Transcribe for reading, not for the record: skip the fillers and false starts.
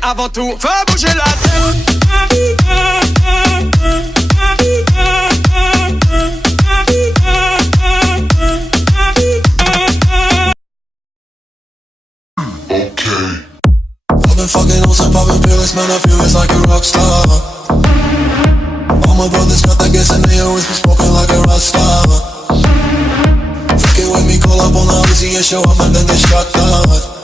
Mais avant tout, fais bouger la tête. I've been fucking on some poppin' pills, man, I feel it's like a rock star. All my brothers got that gas and they always been smoking like a rock star. Fucking with me, call up on the Uzi and show up and then they shot down.